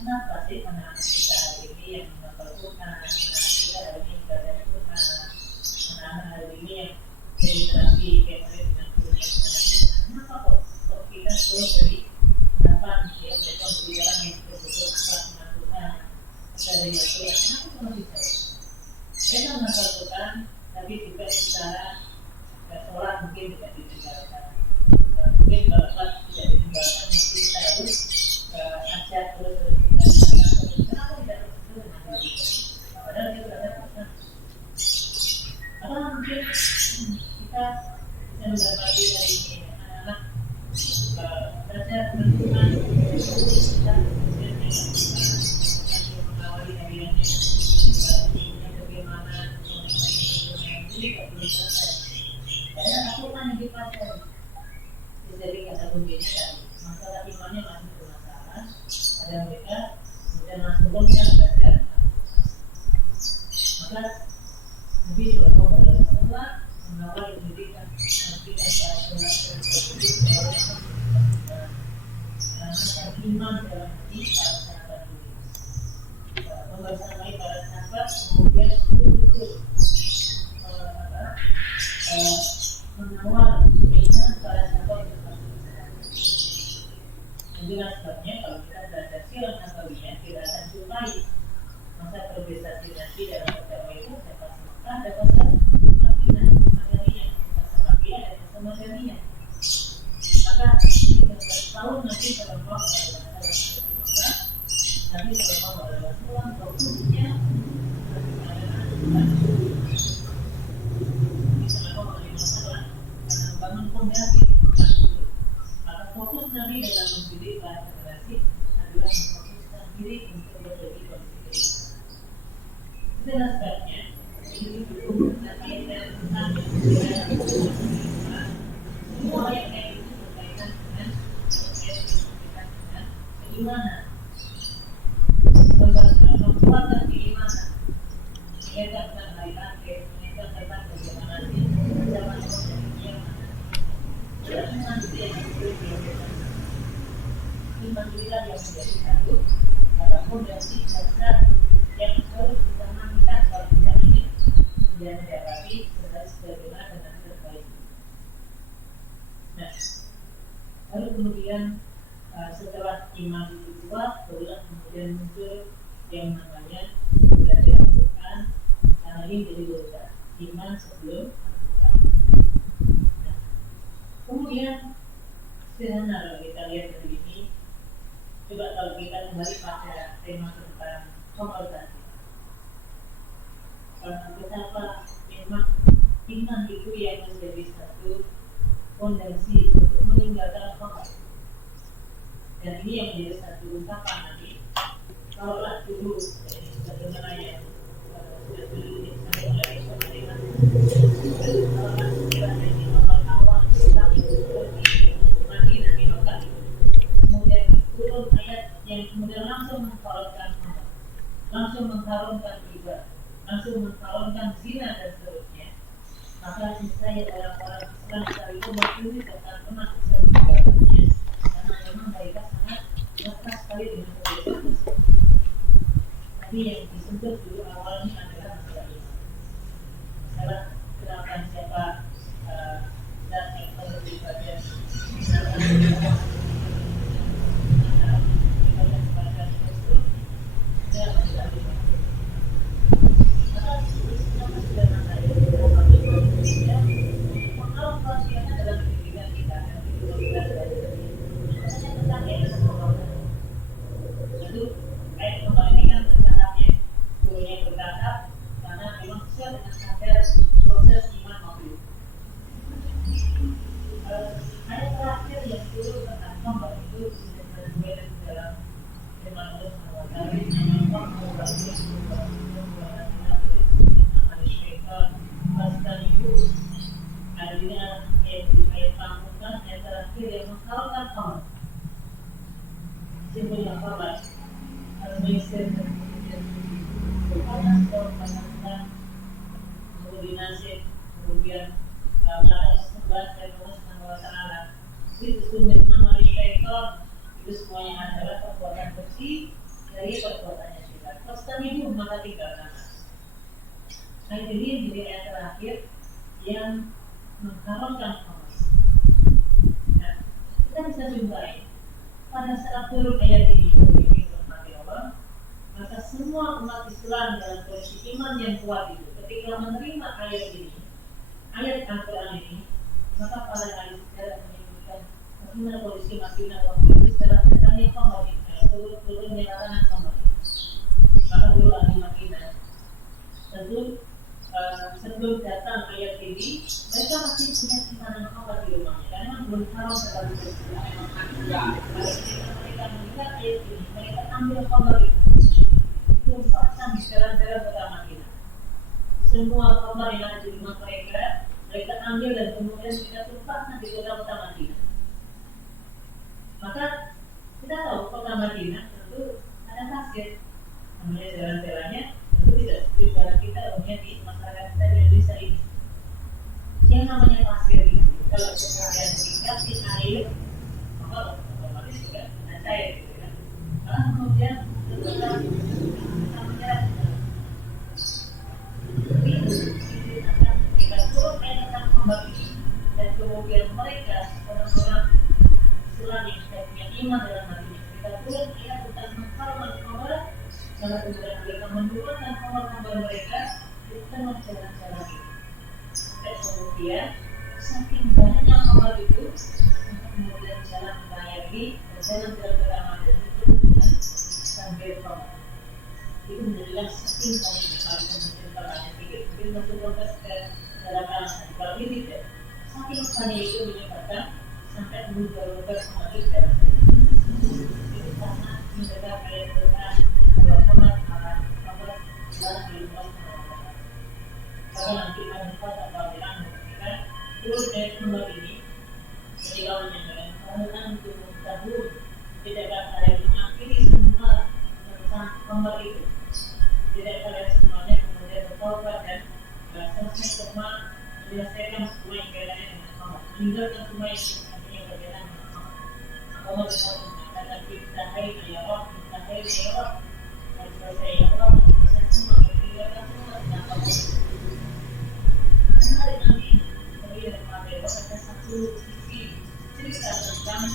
kenapa sih anak-anak kita hari ini yang menghafal Quran, anak-anak kita hari ini belajar Quran, anak-anak hari ini yang meditasi kayak dengan gurunya kenapa kok kita jauh dari harapan ya mereka berjalan yang betul-betul akhlak Quran dari Quran, kenapa masih jauh? Mereka menghafal Quran tapi juga secara sholat mungkin tidak ditinggalkan. Mungkin kalau sholat tidak ditinggalkan mungkin kita harus ajak terus kenapa tidak terus dengan diri padahal dia belajar Quran. Atau mungkin kita bisa mendapati dari ini anak-anak belajar Quran kita kemudian masih mengawali hariannya bagaimana yang ini tidak belum selesai. Karena Al-Quran yang dipelajari. Jadi kata kuncinya tadi masalah imannya masih bermasalah. Ada mereka kemudian masuk kan belajar. Maka Nabi Sallallahu Alaihi Wasallam mengawali pendidikan kita para ulama karena iman dalam hati para sahabat dulu. Membersamai para sahabat kemudian betul-betul mengawal keinginan para sahabat untuk masuk Islam. Itulah sebabnya kalau kita belajar sirah nabawiyah kita akan jumpai masa prestasi Nabi dalam berdakwah itu ada fase Mekah, ada fase Madinah, Madaniyah, fase Makkiyah, ada fase Madaniyah. Maka kita tahu Nabi Sallallahu Alaihi Wasallam di Mekah, Nabi Sallallahu Alaihi Wasallam fokusnya bangun fondasi di Mekah dulu. Maka fokus Nabi dalam mendidik para generasi adalah memfokuskan diri untuk menjadi kondisi. Itulah sebabnya ini belum terkait dan tentang semua yang itu berkaitan dengan keimanan, membuatkan keimanan, mengingatkan tentang hari akhir, mengingatkan tentang bagaimana zaman dunia. itu yang disebut kilometer. Iman inilah yang menjadi satu fondasi dasar yang harus ditanamkan kalau kita ingin menjadi sebagaimana dengan terbaik. Nah, lalu kemudian setelah iman itu kuat, barulah kemudian muncul yang namanya belajar Al-Quran. Karena ini jadi berusaha iman sebelum Al-Quran. Nah, kemudian sederhana kalau kita lihat dari ini, coba kalau kita kembali pada tema tentang khamar tadi. Betapa memang iman itu yang menjadi satu fondasi untuk meninggalkan khamar. Dan ini yang menjadi satu ungkapan nanti. Kalaulah dulu, bagaimana yang sudah dulu disampaikan oleh pemerintah, kalaulah sekiranya di awal-awal Islam itu di Madinah, di Mekah, kemudian turun ayat yang kemudian langsung mengharamkan khamar, langsung mengharamkan riba, langsung mengharamkan zina dan seterusnya, maka saya dalam orang Islam saat itu berdiri akan pernah bisa meninggalkannya, karena memang mereka sangat lekas sekali dengan kebiasaan. Tapi yang disentuh dulu awalnya adalah masalah ini, masalah kenalkan siapa dan yang perlu dibaca, itu semuanya adalah perbuatan bersih dari perbuatannya syaitan. Fastanibu maka tinggalkan. Nah ini jadi ayat terakhir yang mengharamkan khamar. Nah, kita bisa jumpai pada saat turun ayat ini hormati Allah, maka semua umat Islam dalam kondisi iman yang kuat itu ketika menerima ayat ini, ayat Al-Quran ini, maka para ahli sejarah menyebutkan bagaimana kondisi Madinah waktu itu setelah datangnya khamar, turunnya larangan khamar. Maka dulu ahli Madinah tentu sebelum datang ayat ini, mereka masih punya simpanan khamar di rumahnya, karena belum haram terlalu besar. Mereka melihat ayat ini, mereka ambil khamar itu, tumpahkan di jalan-jalan kota Madinah. Semua khamar yang ada di rumah mereka ambil dan kemudian mereka tumpahkan di kota Madinah. Maka kita tahu kota Madinah tentu ada pasir, namanya jalan-jalannya tentu tidak seperti jalan kita umumnya di masyarakat kita di Indonesia ini. Yang namanya pasir itu, kalau kemudian dikasih air, maka otomatis juga ada cair, gitu kan? Malah kemudian kita menyerap. Jika turun air tentang khamar ini, dan kemudian mereka orang-orang Islam yang sudah punya iman dalam hati ini, kita turun ayat tentang mengharamkan khamar, karena kemudian mereka menurunkan khamar-khamar mereka di tengah jalan-jalan itu. Sampai kemudian saking banyaknya khamar itu, kemudian jalan melayani dan jalan-jalan beramah itu dengan sambil khamar. Itu menjadilah saking banyaknya. Kalau kemudian kalanya pikir mungkin masuk konteks ke dalam alasan. Kalau ini tidak, saking banyak itu menyebabkan sampai menurunkan khamar itu dalam itu karena mendengar ayat Quran bahwa khamar dilarang di rumah sama. Maka nanti manfaat atau bilang ketika turun ayat khamar ini, ketika menyampaikan karena untuk mengetahui tidak akan ada yang mengakhiri semua tentang khamar itu. Tidak kalian semuanya kemudian bertaubat dan selesai semua menyelesaikan semua yang kaitannya dengan khamar, meninggalkan semua yang artinya bagian Allah mengatakan kita hai ya Allah, kita hai ya Allah, harus selesai ya Allah, selesai semua, meninggalkan semua tentang Allah. Karena hari ini dari Ramadhan ada satu sisi cerita tentang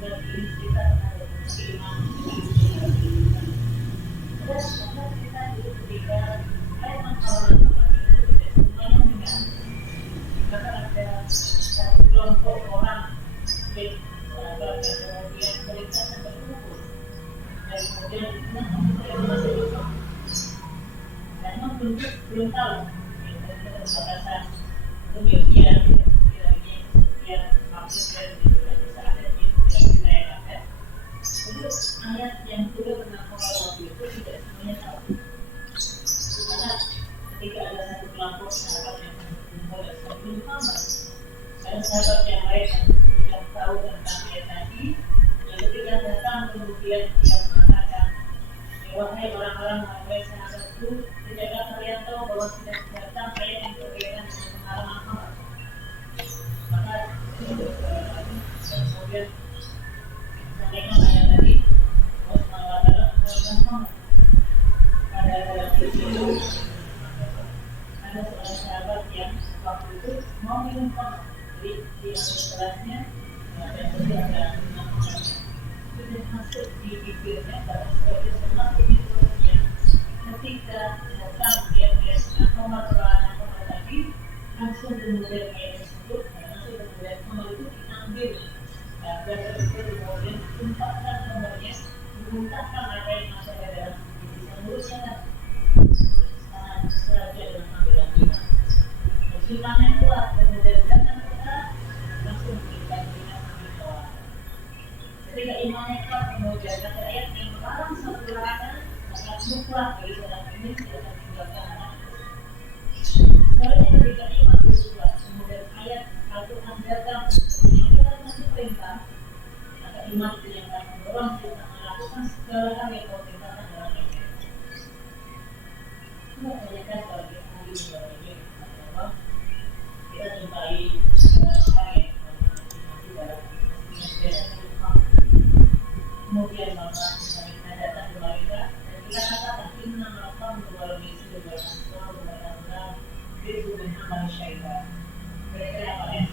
bagi kita terhadap keimanan kita. Ada kita dulu ketika ayat Allah itu semuanya meninggal. Maka ada satu kelompok orang yang kemudian mereka sampai berkumpul dan kemudian mereka masih lupa dan memang belum tahu batasan demikian yang maksud dari bisa ada di kita yang ada. Jadi ayat yang sudah pernah waktu itu tidak semuanya tahu karena ketika ada satu kelompok sahabat yang berkumpul dan belum paham dan sahabat yang lain yang tahu tentang ayat tadi, yang ketika datang kemudian dia mengatakan, wahai orang-orang wahai sahabatku, tidakkah kalian tahu bahwa sudah datang ayat yang berkaitan dengan pengalaman Muhammad? Maka kemudian sampaikan ayat tadi, Allah mengatakan pengalaman Muhammad. Pada dalam itu ada seorang sahabat yang waktu itu mau minum Muhammad. Jadi di kelasnya dan jadi ada itu masuk di bibirnya dan sebagai sesuatu mikronya ketika datang dia Muhammad tadi langsung kemudian ayat tersebut dan langsung kemudian Muhammad itu diambil dan kemudian ditumpahkan nomornya dimuntahkan apa yang masuk ke dalam bisa ngurusnya kan sangat seraja dalam ambilan iman sultannya kuat kemudian datang langsung berikan dengan ambil. Ketika imannya kuat kemudian kata ayat yang melarang satu larangan sangat mutlak bagi seorang ini tidak akan tinggalkan anak. Sebenarnya ketika iman itu kuat kemudian ayat Al-Quran datang menyampaikan satu perintah maka iman itu yang akan mendorong kita melakukan segala hal yang kau perintahkan dalam ayat. Tidak tanyakan bagi ahli ini kita jumpai orang kemudian maka kita datang ke mereka dan kita katakan inna ma'akum wal misi wal ansar wal azlam itu amal syaitan. Mereka yang paling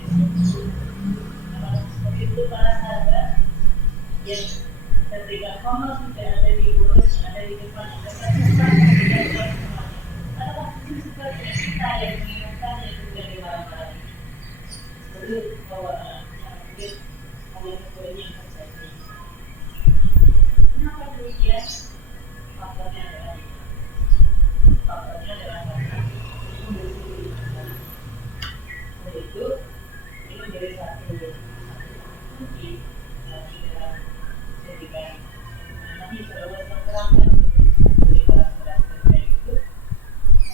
seperti itu para sahabat yang ketika khamar sudah ada di mulut, ada di depan mereka bukan ada waktu seperti kita yang mengingatkan yang sudah dilarang. Seperti bahwa mungkin oleh keduanya terjadi. Kenapa demikian? Faktornya adalah karena kondisi untuk itu ini menjadi satu kunci di dalam pendidikan. Nabi Sallallahu Alaihi Wasallam dari para sahabat itu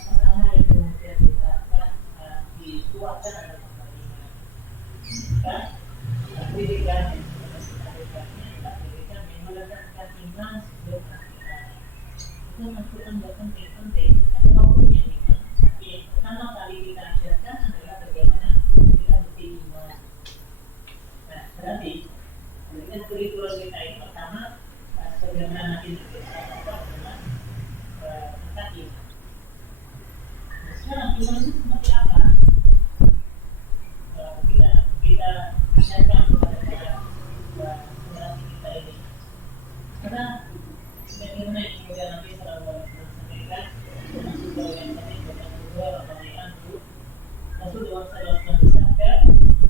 pertama yang kemudian kita akan dikuatkan adalah pendidikan yang pendidikan yang meletakkan iman sebelum akhirat itu masukkan penting ada waktunya iman tapi yang pertama kali kita ajarkan adalah bagaimana kita bukti iman. Nah berarti dengan kurikulum kita ini pertama bagaimana nanti kita adalah tentang iman. Nah sekarang iman itu seperti apa? Kita ajarkan kepada generasi kita ini karena bagaimana yang kemudian nanti selalu sampaikan termasuk bagian tadi bagian kedua pertanyaan itu Rasulullah SAW bersabda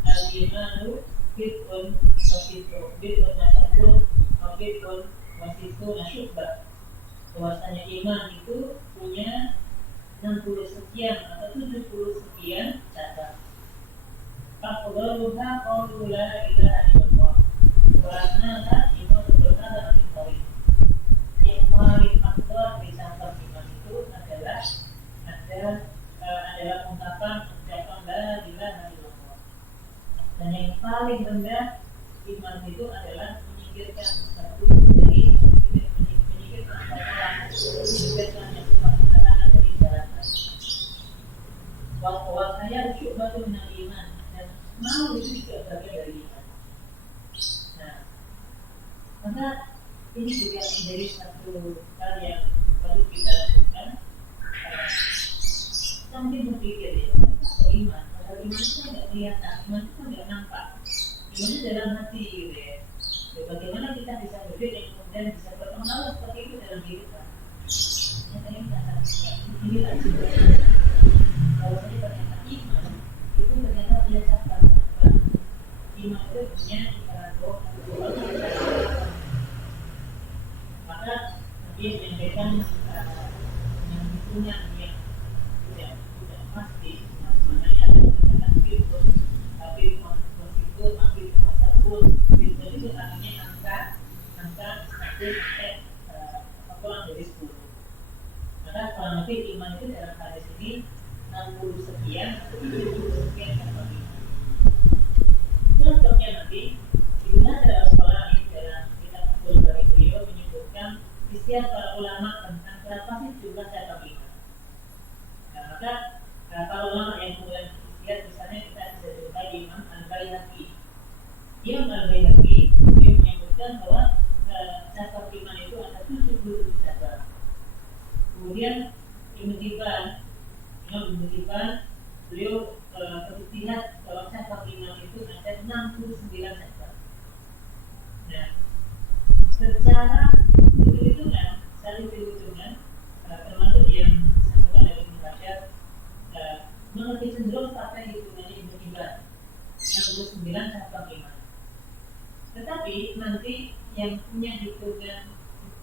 al-imanu bid'un wasitun nasyubah bahwasanya iman itu punya 60 sekian atau 70 sekian cabang. Faqdaruha qawlu la ilaha illallah wa annaha imanun berkata al-Bukhari. Yang paling afdal di cabang iman itu adalah ungkapan la ilaha illallah. Dan yang paling rendah iman itu adalah menyingkirkan satu dari menyingkirkan orang menyingkirkan yang berlarangan dari jalan Allah. Wa saya syu'batun minal iman. Mau itu juga bagian dari iman. Nah, Maka ini juga menjadi satu hal yang perlu kita lakukan. Kita mungkin berpikir ya, atau iman. Kalau iman itu kan nggak kelihatan, iman itu kan nggak nampak. Iman itu dalam hati gitu ya. Bagaimana kita bisa berpikir kemudian bisa berpengaruh seperti itu dalam kehidupan. Nyatanya kita ini lagi kalau saya ternyata iman itu ternyata berdasarkan iman itu punya roh, maka dia menyampaikan yang punya yang tidak pasti maknanya adalah filter, tapi konstitusi masih tersebut filter itu artinya angka satu sampai kurang dari 10. Maka kurang lebih iman itu dalam hadis ini 60 sekian atau 70 sekian kata iman. Contohnya nanti Ibnu dalam sekolah ini dalam kitab Fathul Bari beliau menyebutkan istilah para ulama tentang berapa sih jumlah cabang iman. Nah, maka para ulama yang kemudian istilah misalnya kita bisa jumpai Imam Al-Baihaqi. Imam Al-Baihaqi dia menyebutkan bahwa cabang iman itu ada 77 cabang. Kemudian Ibnu Hibban beliau beristihad bahwa cabang iman itu ada 69 cabang. Nah, secara hitung-hitungan, termasuk yang disampaikan dari Ibnu Hajar, lebih cenderung pada hitungannya Ibnu Hibban 69 cabang iman. Tetapi nanti yang punya hitungan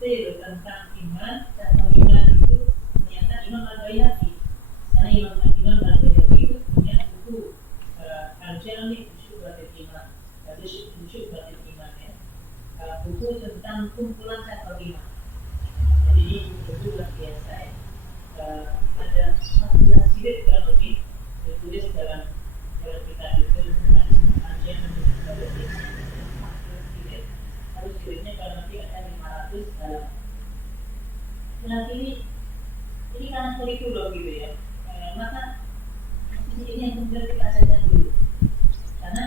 detail tentang iman, cabang iman itu ternyata Imam Al-Baihaqi. Karena Imam Al-Baihaqi itu punya buku Al-Jami' Syu'batil Iman, Syu'batil Iman ya, buku tentang kumpulan cabang iman. Jadi ini buku luar biasa ya. Ada 14 jilid kurang lebih ditulis dalam kitab itu Al-Jami' Syu'batil Iman. Harus jilidnya kalau nanti ada 500 dalam. Nah ini karena kurikulum gitu ya. Maka ini yang kemudian kita sajikan dulu. Karena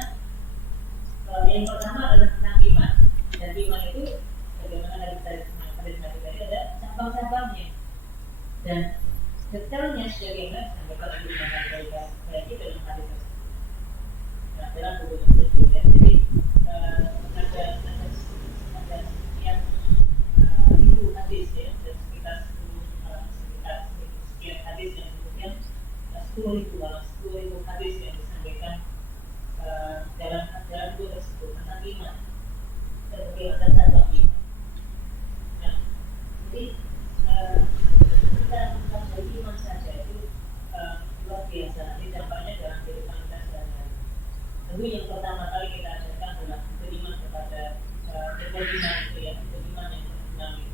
yang pertama adalah tentang iman. Dan iman itu bagaimana dari tadi ada cabang-cabangnya. Dan detailnya sebagaimana sampaikan Ibnu Hajar kayak itu dalam hadis tersebut. Nah, dalam buku tersebut ya. Jadi ada sekian ribu hadis ya, dan sekitar sekian hadis yang kemudian 10.000 hadis yang disampaikan dalam buku tersebut tentang iman dan bagaimana cabang iman. Nah, jadi kita mempelajari iman saja itu luar biasa. Nanti dampaknya dalam kehidupan kita sehari-hari. Tentu yang pertama kali kita ajarkan adalah beriman kepada beriman itu ya, beriman yang benar itu.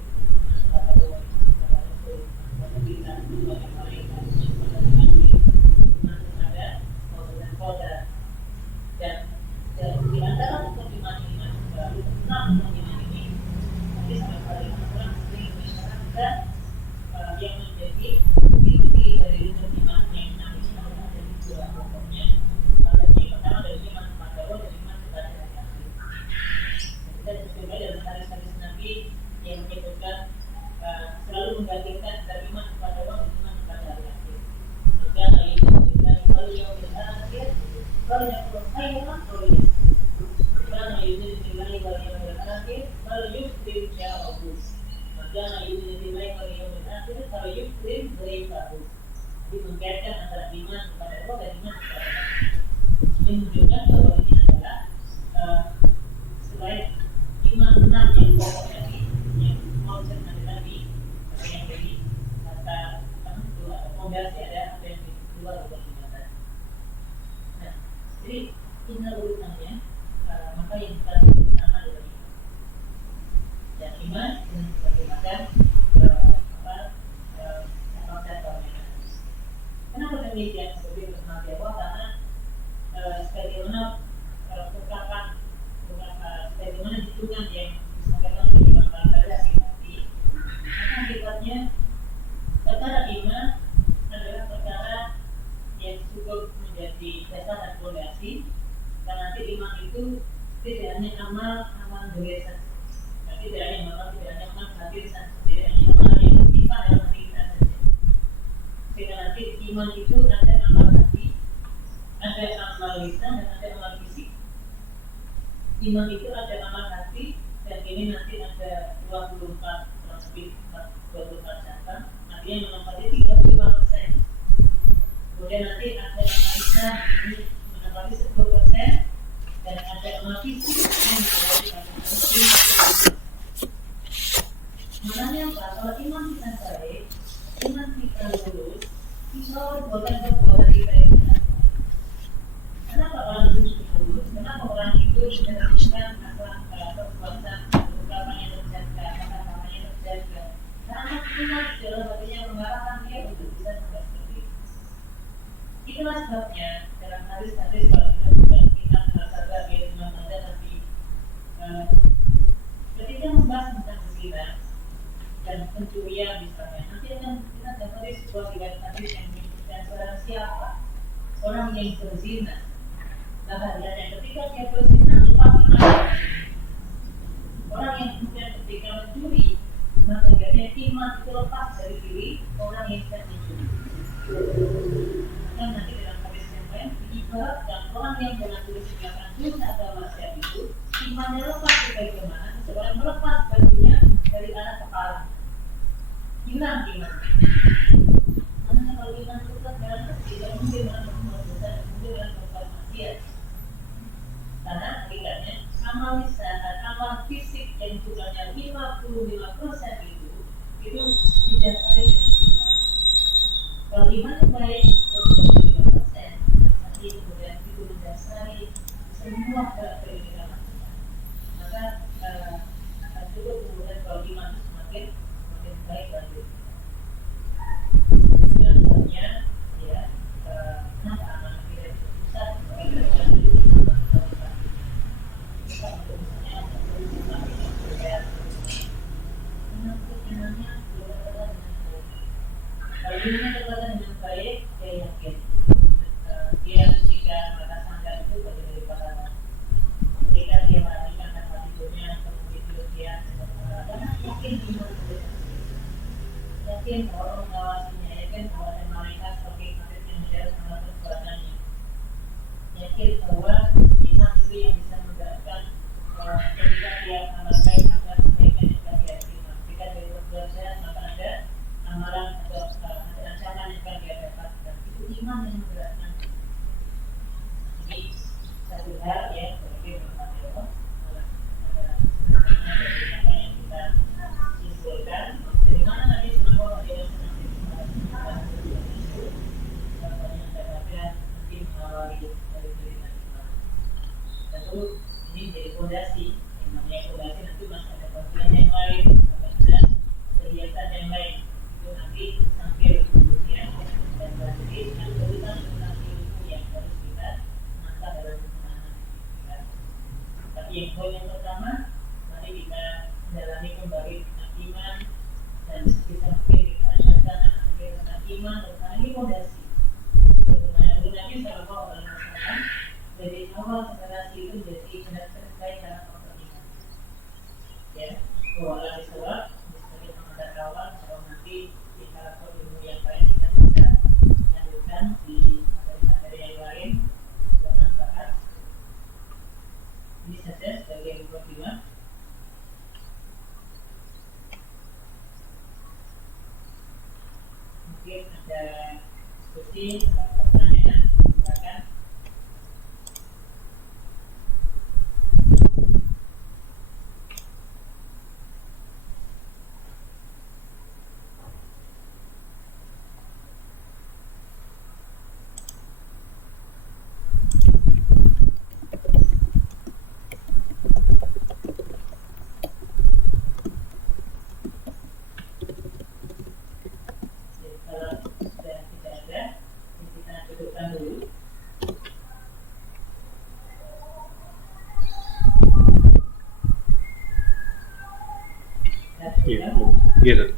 Kata Allah, kata Rasul, kata kita, kata malaikat, kata takdir, iman kepada dan qadar. Dan di antara beriman baru enam beriman ini, nanti sampai paling kurang sering masyarakat yang menjadi inti dari beriman yang enam ini adalah dari dua pokoknya. Yang pertama dari iman kepada Allah dan iman kepada hari akhir. Kita juga dalam hadis-hadis Nabi yang menyebutkan selalu menggandingkan antara iman kepada Allah dan iman kepada hari akhir. Maka itu kita kalau yang berakhir, kalau yang berkhairan, kalau yang karena itu dinilai kalau yang berakhir, kalau yuslim jauh. Maka itu dinilai kalau yang berakhir, kalau yuslim jauh. Jadi mengkaitkan antara iman kepada Allah dan iman kepada hari akhir. Ini menunjukkan bahwa ini adalah selain iman enam yang pokok tadi yang mau tadi yang dari kata itu atau fondasi ada yang di luar dari iman tadi. Nah, jadi tinggal urutannya, maka yang kita pertama adalah iman. Dan iman dengan berbagai macam cabang-cabangnya. Kenapa demikian? Seperti pernah jawab karena sebagaimana ungkapan bagaimana hitungan yang disampaikan oleh Imam Al-Baihaqi tadi, maka akibatnya perkara iman adalah perkara yang cukup menjadi dasar dan fondasi. Karena nanti iman itu tidak hanya amal doa saja, dan tidak hanya makan, tidak hanya makan hadir saja, tidak hanya makan yang tersimpan dalam hati kita saja. Sehingga nanti iman itu ada amal hati, ada amal lisan, dan ada amal fisik. Iman itu ada amal hati, dan ini nanti ada 24 lebih 24 cabang, artinya menempati 35%. Kemudian nanti ada amal lisan, ini menempati 10%, dan ada amal fisik yang menempati 40%. Makanya apa? Kalau iman kita baik, iman kita lurus, insya Allah perbuatan kita itu baik. Kenapa orang itu lurus? Kenapa orang itu menerapkan akhlak perbuatan ucapannya terjaga, kata-katanya terjaga? Karena iman dalam hatinya mengarahkan dia untuk bisa berbuat seperti itu. Itulah sebabnya dalam hadis-hadis kalau kita buka kitab sahabat ya Imam Mada tapi ketika membahas tentang zina dan pencurian misalnya, nanti akan kita dapati sebuah riwayat hadis yang menyebutkan barang siapa orang yang berzina, bahayanya ketika dia berzina lupa iman. Orang yang kemudian ketika mencuri, maka dia iman itu lepas dari diri orang yang sedang mencuri. Maka nanti dalam hadis yang lain diibaratkan orang yang dalam mengerjakan dosa atau maksiat itu imannya lepas bagaimana seseorang melepas bajunya dari atas kepala, hilang iman. Karena kalau iman tetap dalam hati, tidak mungkin melakukan dosa dan mungkin melakukan maksiat. Karena hakikatnya amal lisan dan amal fisik yang jumlahnya 55% itu didasari dengan iman. Kalau iman yang baik 35%, nanti kemudian itu mendasari semua gerak-gerik yang kita lakukan. Maka cukup kemudian kalau iman itu semakin baik lagi. Selanjutnya ya, kenapa amal kita itu susah? Kita jangan kalau imannya terkadang dengan baik, saya yakin dia jika merasa sadar itu bagi daripada ketika dia merasakan tempat tidurnya, kemudian dia yakin iman itu, yakin bahwa mengawasinya, yakin bahwa ada malaikat sebagai hadis yang menjadi sama perbuatannya, yakin bahwa iman itu yang bisa menggerakkan ketika dia amal baik akan kebaikan yang akan dia terima. Ketika dia berbuat jahat maka ada amalan atau ada ancaman yang akan dia dapatkan. Itu iman yang menggerakkan. Jadi satu hal ya sebagai berkat Allah apa yang kita simpulkan dari mana tadi semua ada yang sedang kita itu banyak dapatkan mungkin melalui dari iman. Tentu ini menjadi fondasi. Yang namanya fondasi nanti masih ada bagian yang lain, ada kegiatan yang lain. Itu nanti sambil kemudian dan berarti dengan urutan ilmu yang harus kita nangkap dalam pemahaman kita. Tapi yang poin yang pertama, mari kita dalami kembali tentang iman dan sebisa mungkin kita ajarkan anak-anak tentang iman karena ini fondasi. Bagaimana dulu Nabi Sallallahu Alaihi Wasallam dari awal generasi itu menjadi generasi terbaik dalam iman. Ya, bahwa di surat sebagai pengantar awal, kalau nanti di karakter ilmu yang lain kita bisa lanjutkan di materi-materi yang lain dengan manfaat. Ini saja sebagai mukadimah. Mungkin ada diskusi, pertanyaan, silakan. Iya.